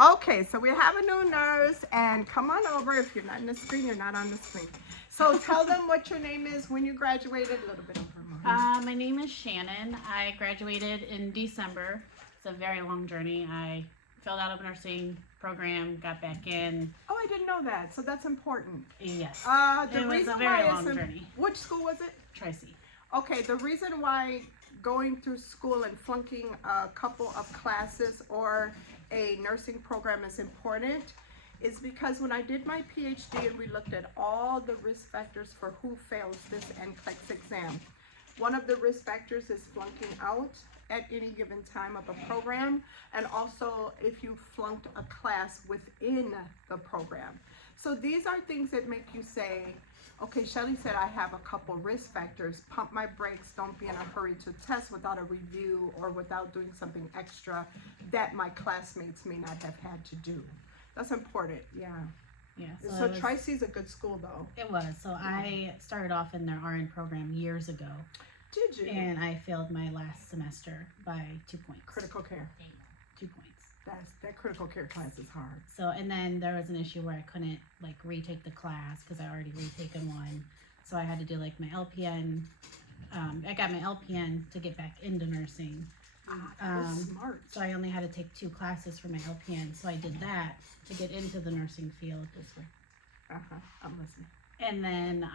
Okay, so we have a new nurse, and come on over. If you're not in the screen, you're not on the screen. So tell them what your name is, when you graduated, a little bit over My name is Shannon. I graduated in December. It's a very long journey. I filled out a nursing program, got back in. Oh, I didn't know that, so that's important. Yes. The It was reason a very why long journey. Which school was it? Tracy. Okay, the reason why going through school and flunking a couple of classes or a nursing program is important is because when I did my PhD and we looked at all the risk factors for who fails this NCLEX exam, one of the risk factors is flunking out at any given time of a program, and also if you flunked a class within the program. So these are things that make you say, okay, Shelly said I have a couple risk factors. Pump my brakes, don't be in a hurry to test without a review or without doing something extra that my classmates may not have had to do. That's important, yeah. Yeah. So Tri-C's a good school though. It was. So I started off in their RN program years ago. Did you? And I failed my last semester by 2 points. Critical care. 2 points. That critical care class is hard. So, and then there was an issue where I couldn't like retake the class because I already retaken one. So I had to do like my LPN. I got my LPN to get back into nursing. That was smart. So I only had to take 2 classes for my LPN. So I did that to get into the nursing field. This way. I'm listening. And then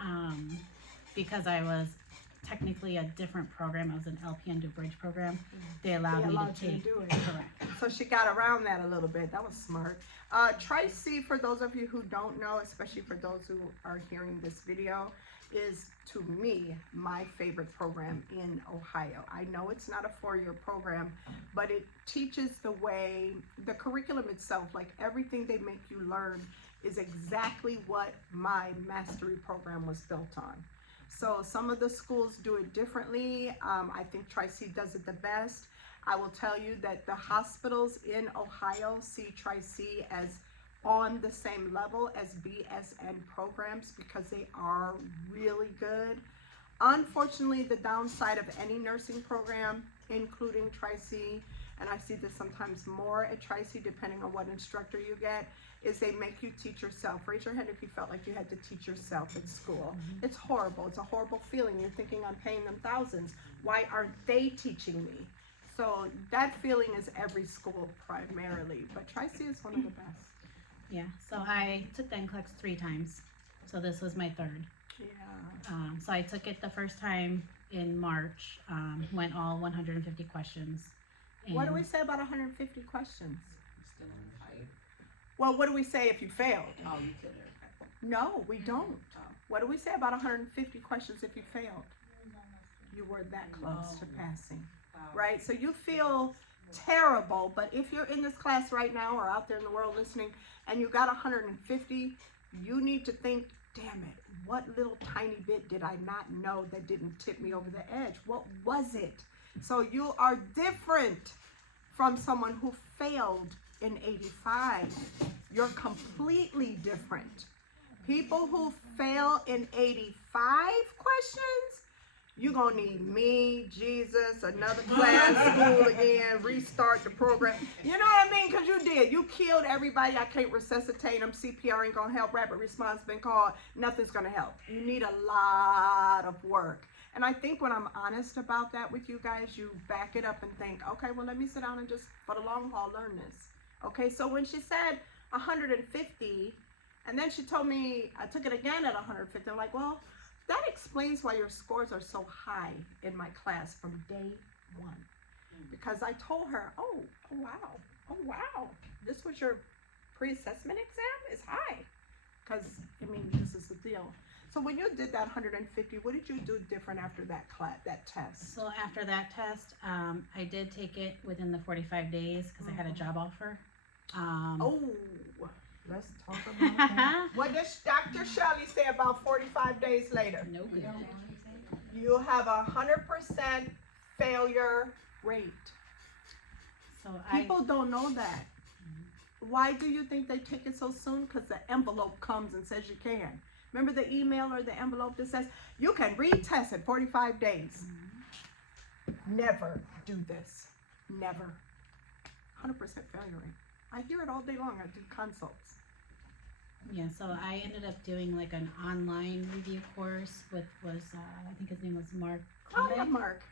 because I was technically a different program, I was an LPN to bridge program, they allowed me to take. do it. Correct. So she got around that a little bit. That was smart. Tri-C, for those of you who don't know, especially for those who are hearing this video, is to me my favorite program in Ohio. I know it's not a 4-year program, but it teaches the way, the curriculum itself, like everything they make you learn is exactly what my mastery program was built on. So some of the schools do it differently. I think Tri-C does it the best. I will tell you that the hospitals in Ohio see Tri-C as on the same level as BSN programs because they are really good. Unfortunately, the downside of any nursing program, including Tri-C, and I see this sometimes more at Tri-C depending on what instructor you get, is they make you teach yourself. Raise your hand if you felt like you had to teach yourself at school. It's horrible. It's a horrible feeling. You're thinking, I'm paying them thousands. Why aren't they teaching me? So that feeling is every school primarily, but Tri-C is one of the best. Yeah, so I took the NCLEX 3 times. So this was my 3rd. Yeah. So I took it the first time in March, went all 150 questions. What do we say about 150 questions? Well, what do we say if you failed? Oh, you could No, we don't. What do we say about 150 questions if you failed? You were that close to passing, right? So you feel terrible, but if you're in this class right now or out there in the world listening and you got 150, you need to think, damn it, what little tiny bit did I not know that didn't tip me over the edge? What was it? So you are different from someone who failed in 85. You're completely different. People who fail in 85 questions, you're gonna need me, Jesus, another class, school again, restart the program. You know what I mean? Because you did. You killed everybody. I can't resuscitate them. CPR ain't gonna help. Rapid response been called. Nothing's gonna help. You need a lot of work. And I think when I'm honest about that with you guys, you back it up and think, okay, well, let me sit down and just, for the long haul, learn this. Okay, so when she said 150, and then she told me, I took it again at 150, I'm like, well, that explains why your scores are so high in my class from day 1. Because I told her, oh wow, this was your pre-assessment exam? It's high. Because, I mean, this is the deal. So when you did that 150, what did you do different after that class, that test? So after that test, I did take it within the 45 days because I had a job offer. Let's talk about that. What does Dr. Shelley say about 45 days later? No good. You have 100% failure rate. So People don't know that. Why do you think they take it so soon? Because the envelope comes and says you can. Remember the email or the envelope that says you can retest in 45 days. Never do this. Never. 100% failure rate. I hear it all day long. I do consults. Yeah, so I ended up doing like an online review course with I think his name was Mark. Oh yeah, Mark.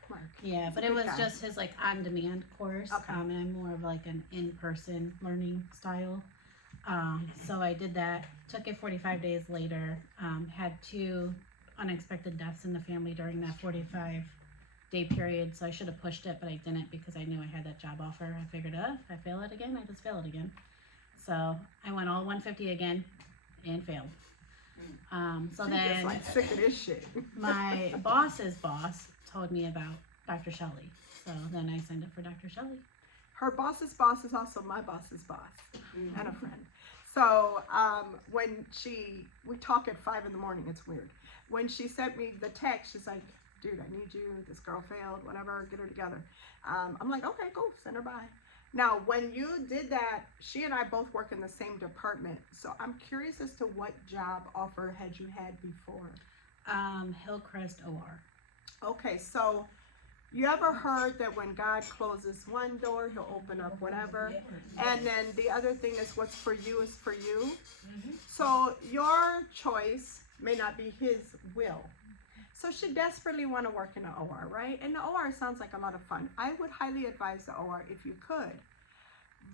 Yeah, He's but a it good was guy. just his like on-demand course. Okay. And I'm more of like an in-person learning style. So I did that. Took it 45 days later. Had 2 unexpected deaths in the family during that 45-day period. So I should have pushed it, but I didn't because I knew I had that job offer. I figured, if I fail it again, I just fail it again. So I went all 150 again and failed. So She then gets like sick of this shit. my boss's boss told me about Dr. Shelley. So then I signed up for Dr. Shelley. Her boss's boss is also my boss's boss and a friend. So when we talk at 5 in the morning, it's weird. When she sent me the text, she's like, dude, I need you. This girl failed, whatever, get her together. I'm like, okay, cool, send her by. Now, when you did that, she and I both work in the same department. So I'm curious as to what job offer had you had before? Hillcrest OR. Okay, so you ever heard that when God closes one door, he'll open up whatever? And then the other thing is what's for you is for you. So your choice may not be his will. So she desperately want to work in the OR, right? And the OR sounds like a lot of fun. I would highly advise the OR if you could.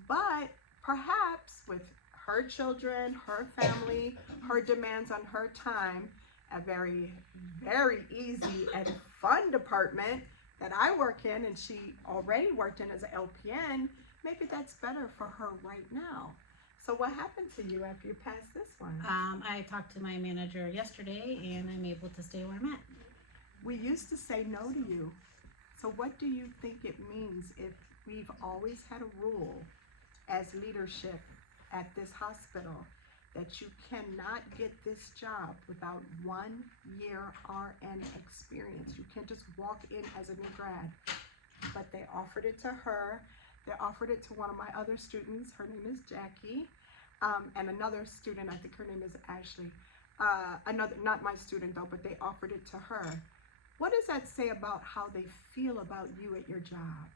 But perhaps with her children, her family, her demands on her time, a very, very easy and fun department that I work in and she already worked in as an LPN, maybe that's better for her right now. So what happened to you after you passed this one? I talked to my manager yesterday and I'm able to stay where I'm at. We used to say no to you. So what do you think it means if we've always had a rule as leadership at this hospital that you cannot get this job without 1 year RN experience? You can't just walk in as a new grad. But they offered it to her. They offered it to one of my other students. Her name is Jackie. And another student, I think her name is Ashley. Not my student though, but they offered it to her. What does that say about how they feel about you at your job?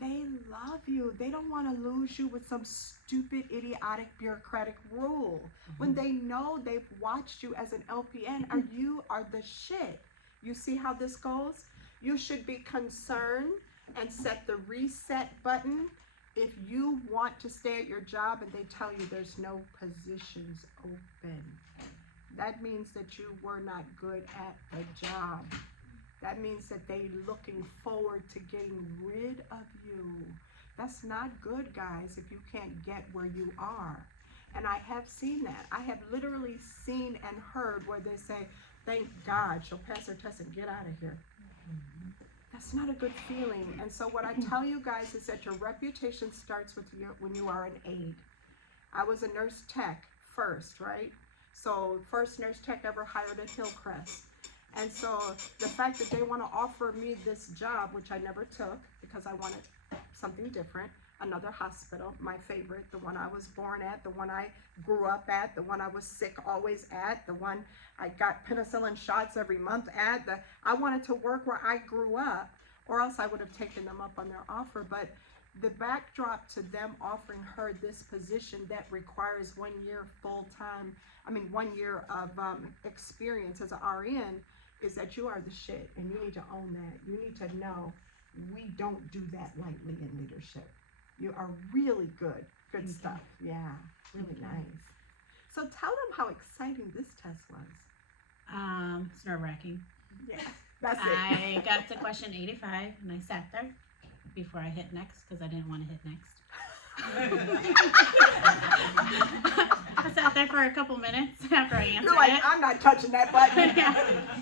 They love you. They don't want to lose you with some stupid, idiotic, bureaucratic rule. When they know they've watched you as an LPN, you are the shit. You see how this goes? You should be concerned and set the reset button if you want to stay at your job and they tell you there's no positions open. That means that you were not good at the job. That means that they're looking forward to getting rid of you. That's not good, guys, if you can't get where you are. And I have seen that. I have literally seen and heard where they say, thank God she'll pass her test and get out of here. That's not a good feeling. And so what I tell you guys is that your reputation starts with you when you are an aide. I was a nurse tech first, right? So first nurse tech ever hired at Hillcrest. And so the fact that they want to offer me this job, which I never took because I wanted something different, another hospital, my favorite, the one I was born at, the one I grew up at, the one I was sick always at, the one I got penicillin shots every month at. I wanted to work where I grew up, or else I would have taken them up on their offer. But the backdrop to them offering her this position that requires 1 year full-time, 1 year of experience as an RN, is that you are the shit, and you need to own that. You need to know we don't do that lightly in leadership. You are really good stuff. Yeah, really nice. So tell them how exciting this test was. It's nerve-wracking. Yeah, that's it. I got to question 85 and I sat there before I hit next because I didn't want to hit next. I sat there for a couple minutes after I answered You're like, it. I'm not touching that button. Yeah.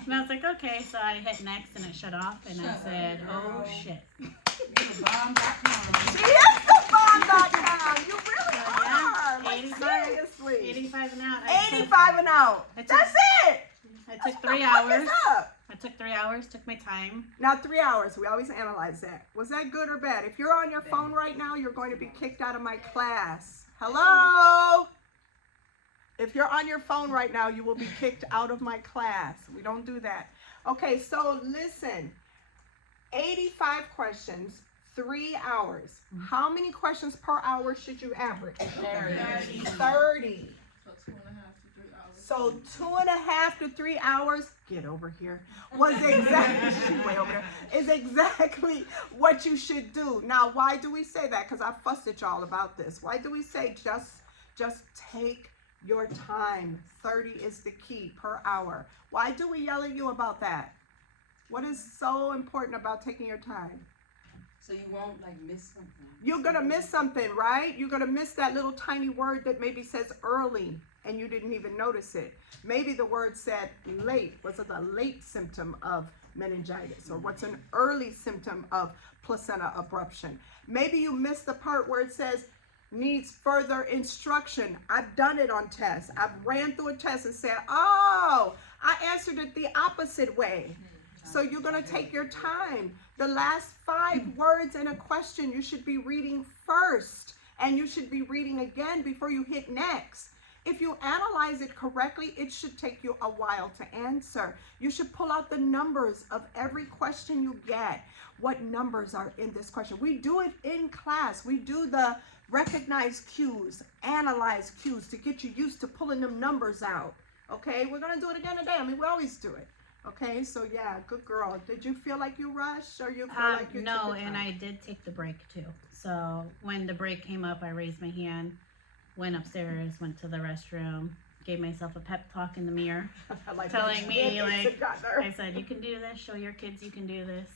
And I was like, okay, so I hit next and it shut off and I said, oh shit. She is the bomb.com. You really are. Like, 85, seriously. 85 and out. 85 and out. That's it. I took 3 What the hours. fuck is up? I took 3 hours, took my time. Now 3 hours, we always analyze that. Was that good or bad? If you're on your phone right now, you're going to be kicked out of my class. Hello? If you're on your phone right now, you will be kicked out of my class. We don't do that. Okay, so listen. 85 questions, 3 hours. How many questions per hour should you average? 30. So 2.5 to 3 hours, get over here, was exactly, way over there, is exactly what you should do. Now, why do we say that? Because I fussed at y'all about this. Why do we say just take your time? 30 is the key per hour. Why do we yell at you about that? What is so important about taking your time? So you won't like miss something. You're going to miss something, right? You're going to miss that little tiny word that maybe says early and you didn't even notice it. Maybe the word said late. Was it a late symptom of meningitis? Or what's an early symptom of placenta abruption? Maybe you missed the part where it says needs further instruction. I've done it on tests. I've ran through a test and said, oh, I answered it the opposite way. So you're going to take your time. The last 5 words in a question you should be reading first, and you should be reading again before you hit next. If you analyze it correctly, it should take you a while to answer. You should pull out the numbers of every question you get. What numbers are in this question? We do it in class. We do the recognize cues, analyze cues to get you used to pulling them numbers out. Okay, we're going to do it again today. I mean, we always do it. Okay, so yeah, good girl. Did you feel like you rushed, or you feel like you no, took your and time? I did take the break too. So when the break came up, I raised my hand, went upstairs, went to the restroom, gave myself a pep talk in the mirror, Like telling me, like, together. I said, you can do this, show your kids you can do this.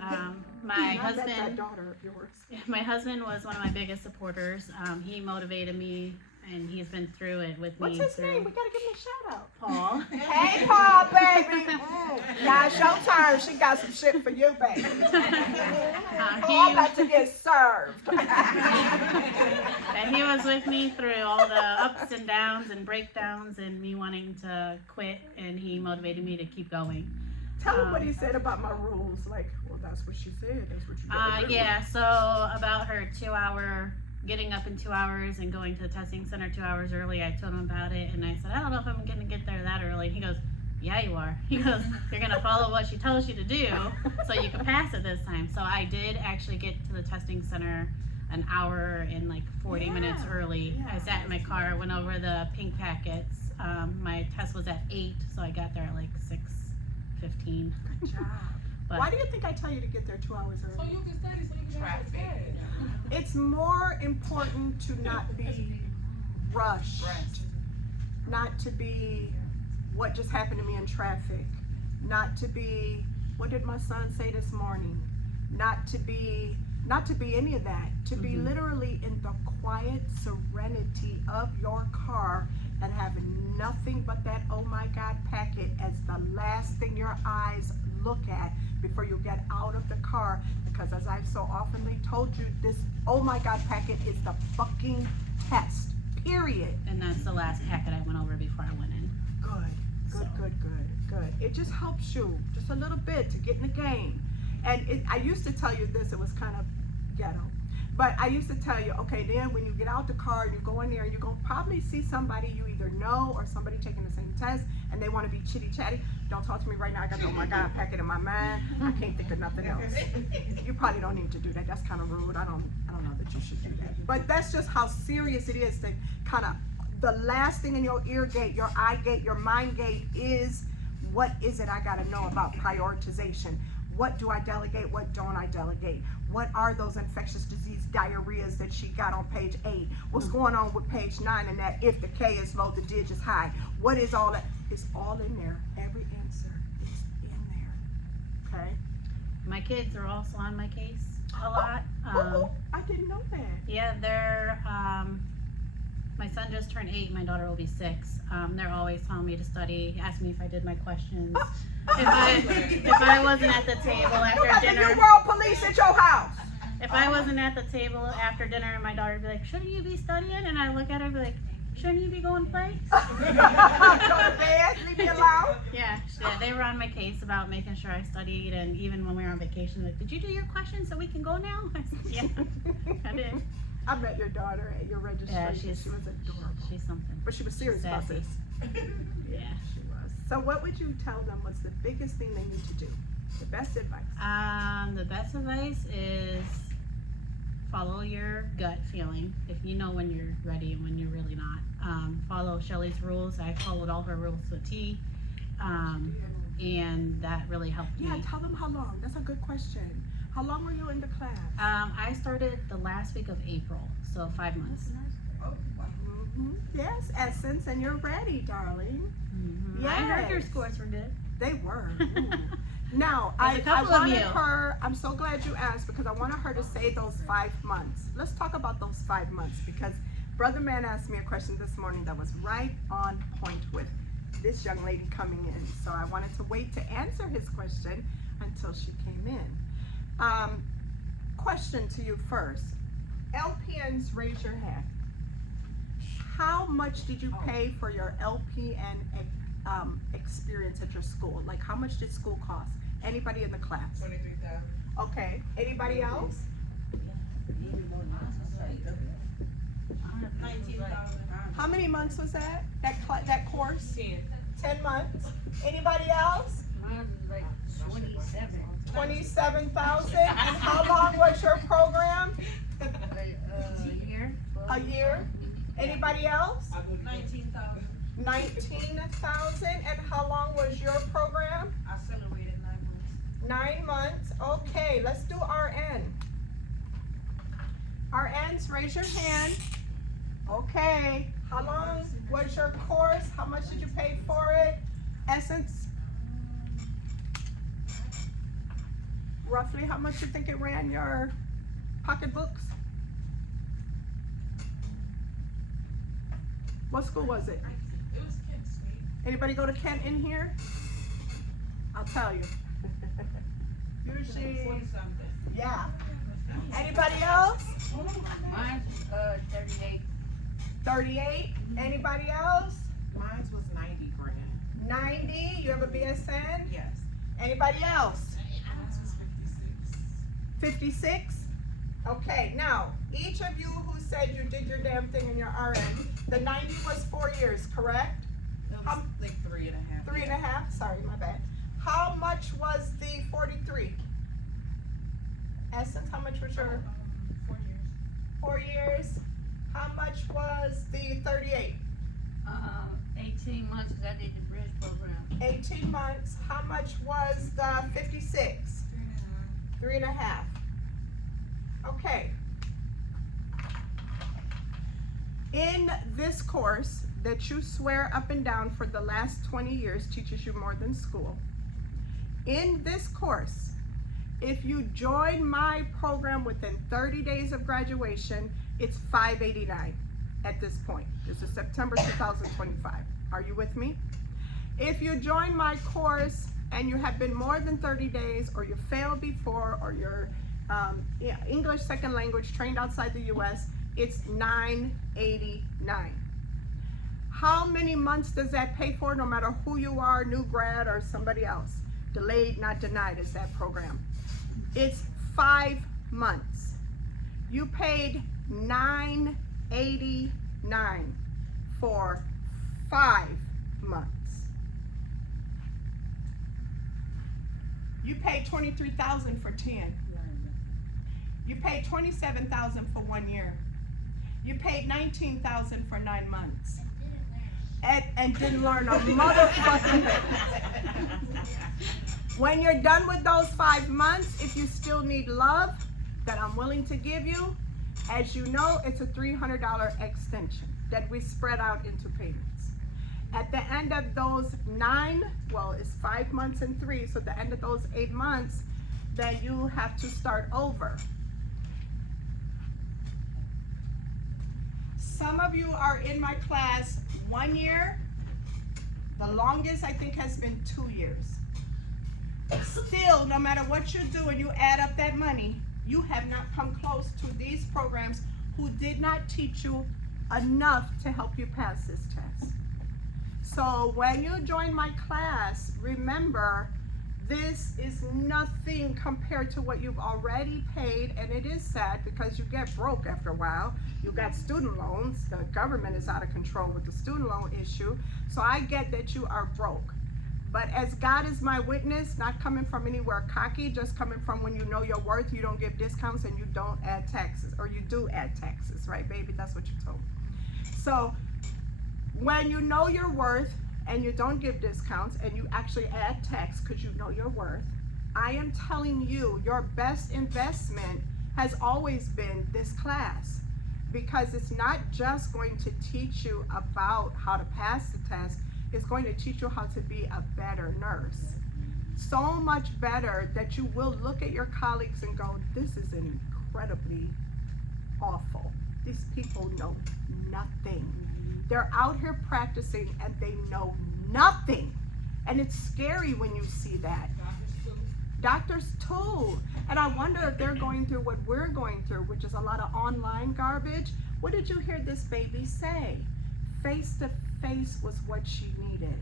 I My met that husband, daughter of yours. my husband was one of my biggest supporters. He motivated me, and he's been through it with What's me. his name? We gotta give him a shout out. Paul. Hey, Paul, baby. Now it's your turn. She got some shit for you, baby. Paul about to get served. And he was with me through all the ups and downs and breakdowns and me wanting to quit, and he motivated me to keep going. Tell him what he said about my rules. Like, well, that's what she said. That's what you gotta do. Yeah, so about her 2-hour, getting up in 2 hours and going to the testing center 2 hours early, I told him about it, and I said, I don't know if I'm going to get there that early. He goes, yeah, you are. He goes, you're going to follow what she tells you to do so you can pass it this time. So I did actually get to the testing center an hour and like 40 minutes early. I sat in my car, went over the pink packets. My test was at 8, so I got there at like 6:15. Good job. But Why do you think I tell you to get there 2 hours early? So you can study, so you can have the test. It's more important to not be rushed, not to be what just happened to me in traffic, not to be what did my son say this morning, not to be any of that, to be literally in the quiet serenity of your car and having nothing but that oh my God packet as the last thing your eyes look at before you get out of the car, because as I've so often told you, this oh my God packet is the fucking test, period. and that's the last packet I went over before I went in. Good. It just helps you just a little bit to get in the game. And I used to tell you this, it was kind of ghetto, but I used to tell you, okay, then when you get out the car and you go in there, you're going to probably see somebody you either know or somebody taking the same test and they want to be chitty chatty. Don't talk to me right now. I got the oh my God packet in my mind. I can't think of nothing else. You probably don't need to do that. That's kind of rude. I don't know that you should do that. But that's just how serious it is to kind of, the last thing in your ear gate, your eye gate, your mind gate is, what is it I got to know about prioritization? What do I delegate? What don't I delegate? What are those infectious disease diarrheas that she got on page 8? What's going on with page 9 and that if the K is low, the dig is high? What is all that? It's all in there. Every answer is in there. Okay? My kids are also on my case a lot. I didn't know that. Yeah, they're, my son just turned 8, my daughter will be 6. They're always telling me to study, asking me if I did my questions. If I wasn't at the table You got after the dinner, New World Police at your house. if I wasn't at the table after dinner, and my daughter would be like, shouldn't you be studying? And I look at her and be like, shouldn't you be going to play? Go to bed, leave me alone. Yeah, they were on my case about making sure I studied, and even when we were on vacation, like, did you do your questions so we can go now? I said, yeah, I did. I met your daughter at your registration. Yeah, she was adorable. She's something. But she was serious about Sassy. this. Yeah. She was. So what would you tell them was the biggest thing they need to do? The best advice? The best advice is follow your gut feeling. If you know when you're ready and when you're really not. Follow Shelly's rules. I followed all her rules to a T. And that really helped me. Yeah, tell them how long. That's a good question. How long were you in the class? I started the last week of April, so 5 months. Yes, Essence, and you're ready, darling. I heard your scores were good. They were. Ooh. Now, There's a I couple of wanted you. her, I'm so glad you asked because I wanted her to say those 5 months. Let's talk about those 5 months because Brother Man asked me a question this morning that was right on point with this young lady coming in. So I wanted to wait to answer his question until she came in. Question to you first. LPNs, raise your hand. How much did you pay for your LPN experience at your school? Like how much did school cost? Anybody in the class? $23,000. Okay. Anybody else? 19,000. How many months was that? That course? 10. 10 months. Anybody else? Mine was like 27. 27,000. And how long was your program? Year. A year. Anybody else? 19,000. 19,000. And how long was your program? I celebrated 9 months. 9 months. Okay, let's do RN. RNs, raise your hand. Okay. How long was your course? How much did you pay for it? Essence? Roughly how much you think it ran your pocketbooks? What school was it? It was Kent State. Anybody go to Kent in here? I'll tell you. Usually, 40 something. yeah. Anybody else? Mine 38. 38. Anybody else? Mine was 90 grand. 90. You have a BSN? Yes. Anybody else? Mine was 56. 56? Okay, now, each of you who said you did your damn thing in your RN, the 90 was 4 years, correct? It was like 3.5. 3.5? Sorry, my bad. How much was the 43? Essence, how much was your 4 years. 4 years? How much was the 38? 18 months because I did the bridge program. 18 months. How much was the 56? 3.5. Okay. In this course that you swear up and down for the last 20 years teaches you more than school. In this course, if you join my program within 30 days of graduation, it's $589 at this point. This is September 2025. Are you with me? If you join my course and you have been more than 30 days or you failed before or you're English second language trained outside the US, it's $989. How many months does that pay for no matter who you are, new grad or somebody else? Delayed, not denied is that program. It's 5 months. You paid $989 for 5 months. You paid $23,000 for 10. You paid $27,000 for 1 year. You paid $19,000 for 9 months. And didn't learn a motherfucking thing. When you're done with those 5 months, if you still need love that I'm willing to give you, as you know, it's a $300 extension that we spread out into payments. At the end of those 9, well, it's 5 months and 3, so at the end of those 8 months, then you have to start over. Some of you are in my class 1 year. The longest I think has been 2 years. Still, no matter what you do and you add up that money, you have not come close to these programs who did not teach you enough to help you pass this test. So when you join my class, remember, this is nothing compared to what you've already paid, and it is sad because you get broke after a while. You got student loans. The government is out of control with the student loan issue. So I get that you are broke. But as God is my witness, not coming from anywhere cocky, just coming from when you know your worth, you don't give discounts and you don't add taxes, or you do add taxes, right, baby? That's what you told me. So when you know your worth and you don't give discounts and you actually add tax because you know your worth, I am telling you, your best investment has always been this class, because it's not just going to teach you about how to pass the test, it's going to teach you how to be a better nurse. So much better that you will look at your colleagues and go, this is incredibly awful. These people know nothing. They're out here practicing and they know nothing. And it's scary when you see that. Doctors too. And I wonder if they're going through what we're going through, which is a lot of online garbage. What did you hear this baby say? Face to face was what she needed.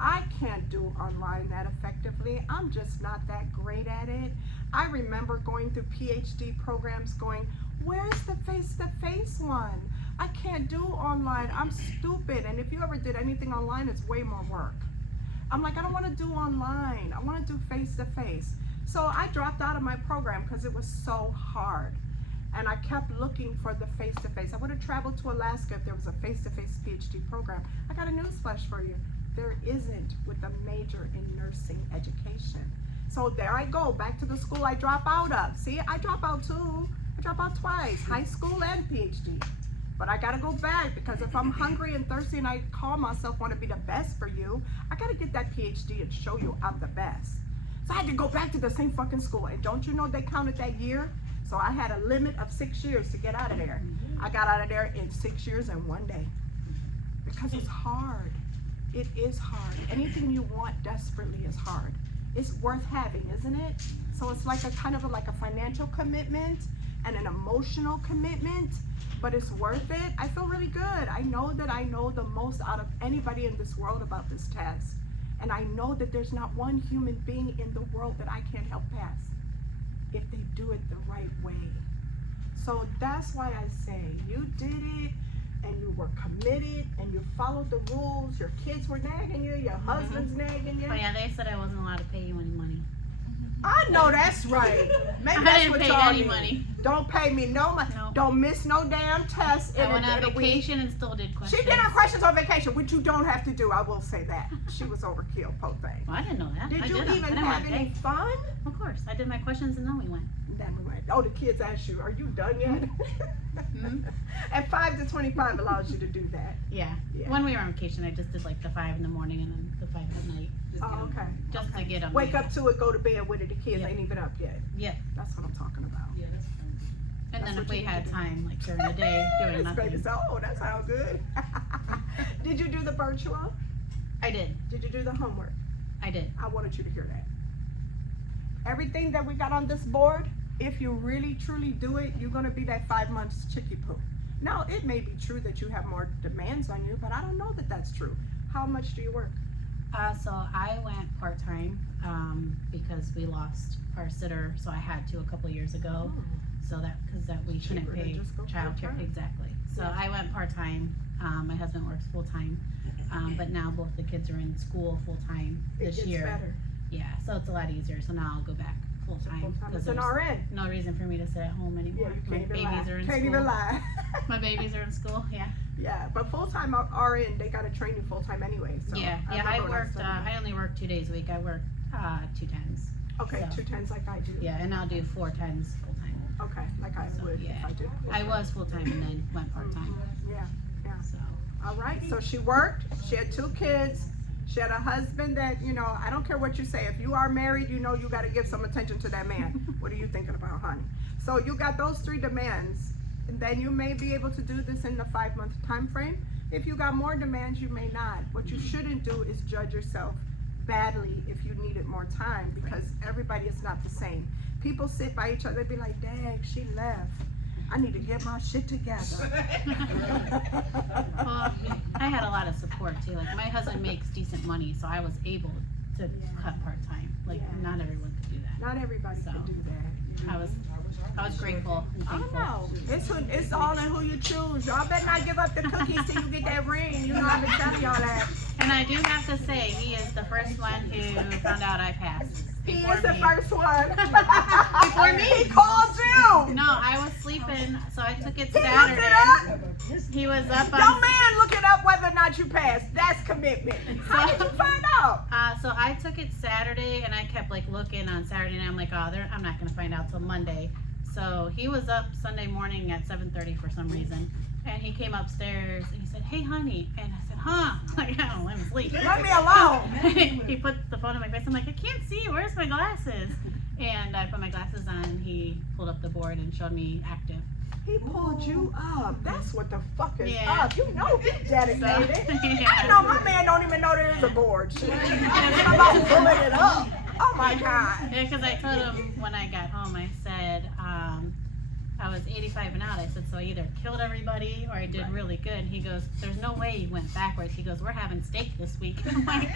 I can't do online that effectively. I'm just not that great at it. I remember going through PhD programs going, where's the face-to-face one? I can't do online. I'm stupid. And if you ever did anything online, it's way more work. I'm like, I don't want to do online. I want to do face-to-face. So I dropped out of my program because it was so hard. And I kept looking for the face-to-face. I would have traveled to Alaska if there was a face-to-face PhD program. I got a newsflash for you. There isn't with a major in nursing education. So there I go, back to the school I drop out of. See, I drop out too. I drop out twice, high school and PhD. But I gotta go back, because if I'm hungry and thirsty and I call myself want to be the best for you, I gotta get that PhD and show you I'm the best. So I had to go back to the same fucking school. And don't you know they counted that year? So I had a limit of 6 years to get out of there. I got out of there in 6 years and 1 day. Because it's hard. It is hard. Anything you want desperately is hard. It's worth having, isn't it? So it's like a kind of like a financial commitment and an emotional commitment, but it's worth it. I feel really good. I know that I know the most out of anybody in this world about this test. And I know that there's not one human being in the world that I can't help pass if they do it the right way. So that's why I say you did it and you were committed and you followed the rules. Your kids were nagging you, your husband's nagging you. Oh yeah, they said I wasn't allowed to pay you any money. I know that's right. Maybe I that's didn't what pay y'all any need. money. Don't pay me no money. No. Don't miss no damn test in I went on a week. vacation and still did questions. She did her questions on vacation, which you don't have to do. I will say that. She was overkill, poor thing. Well, I didn't know that. Did I you didn't. even I have didn't any fun? Of course, I did my questions and then we went. Then we went, oh, the kids asked you, are you done yet? Mhm. And 5 to 25 allows you to do that. Yeah. Yeah. When we were on vacation, I just did like the 5 in the morning and then the 5 at night. Oh, okay. Just to get them. Wake up to it, go to bed with it. The kids Yeah. ain't even up yet. Yeah. That's what I'm talking about. And That's then if what we you had need to do. time, like during the day, doing This nothing. baby said, oh, that sounds good. Did you do the virtual? I did. Did you do the homework? I did. I wanted you to hear that. Everything that we got on this board, if you really truly do it, you're gonna be that 5 months chickie poo. Now, it may be true that you have more demands on you, but I don't know that that's true. How much do you work? So I went part-time because we lost our sitter, so I had to a couple years ago. So that, because that we couldn't Cheaper to pay just go childcare. part-time. Exactly. So Yeah. I went part-time. My husband works full-time. But now both the kids are in school full-time It this gets year. better. Yeah, so it's a lot easier. So now I'll go back full-time. Full-time. It's Because an there's RN. no reason for me to sit at home anymore. Yeah, you My can't even babies lie. are in Can't school. even lie. My babies are in school, yeah. Yeah, but full-time RN, they gotta train you full-time anyway, so. Yeah, I remember when worked, studied. I only work 2 days a week. I work 2 10s. Okay, so. 2 10s like I do. Yeah, and I'll do 4 10s full-time. Okay, like I So, would if yeah. I did. I was full-time and then went part-time, Yeah, so. all right, so she worked, she had 2 kids, she had a husband that, you know, I don't care what you say, if you are married, you know you gotta give some attention to that man. What are you thinking about, honey? So you got those 3 demands, and then you may be able to do this in the 5-month time frame. If you got more demands, you may not. What you shouldn't do is judge yourself badly if you needed more time, because everybody is not the same. People sit by each other, they be like, dang, she left. I need to get my shit together. Well, I had a lot of support too. Like my husband makes decent money, so I was able to Yeah. cut part-time. Like Yeah. not everyone could do that. Not everybody So, can do that. I was I was grateful and I don't thankful. know. It's all in who you choose. Y'all better not give up the cookies till you get that ring. You know I've been telling y'all that. And I do have to say, he is the first one who found out I passed. He Before is the me. first one. Before me. He called you. No, I was sleeping, so I took it He looked Saturday. it up. He was up Your on. man looking up whether or not you passed. That's commitment. How did you find out? So I took it Saturday, and I kept like looking on Saturday, and I'm like, oh, I'm not gonna find out till Monday. So he was up Sunday morning at 7:30 for some reason, and he came upstairs and he said, "Hey, honey," and I said, "Huh?" Like, I don't let him sleep. Let me alone. He put the phone in my face. I'm like, I can't see. Where's my glasses? And I put my glasses on. And he pulled up the board and showed me active. He pulled you up. That's what the fuck is Yeah. up. You know he's dedicated. Yeah. I know my man don't even know there is a board. Shit. I'm about pulling it up. Oh my God. Yeah, because I told him when I got home, I said, I was 85 and out. I said, so I either killed everybody or I did really good. And he goes, there's no way you went backwards. He goes, we're having steak this week. I'm like,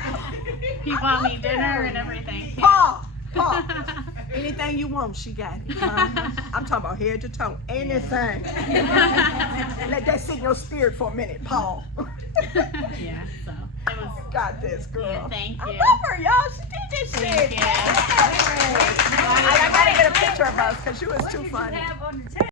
he bought me dinner and everything. Paul. Anything you want, she got it. I'm talking about head to toe. Anything. Let that sit in your spirit for a minute, Paul. Yeah, so it was. Got this, girl. Yeah, thank I you. love her, y'all. She did this Thank shit. you. I gotta get a picture of us because she was too funny. Have on the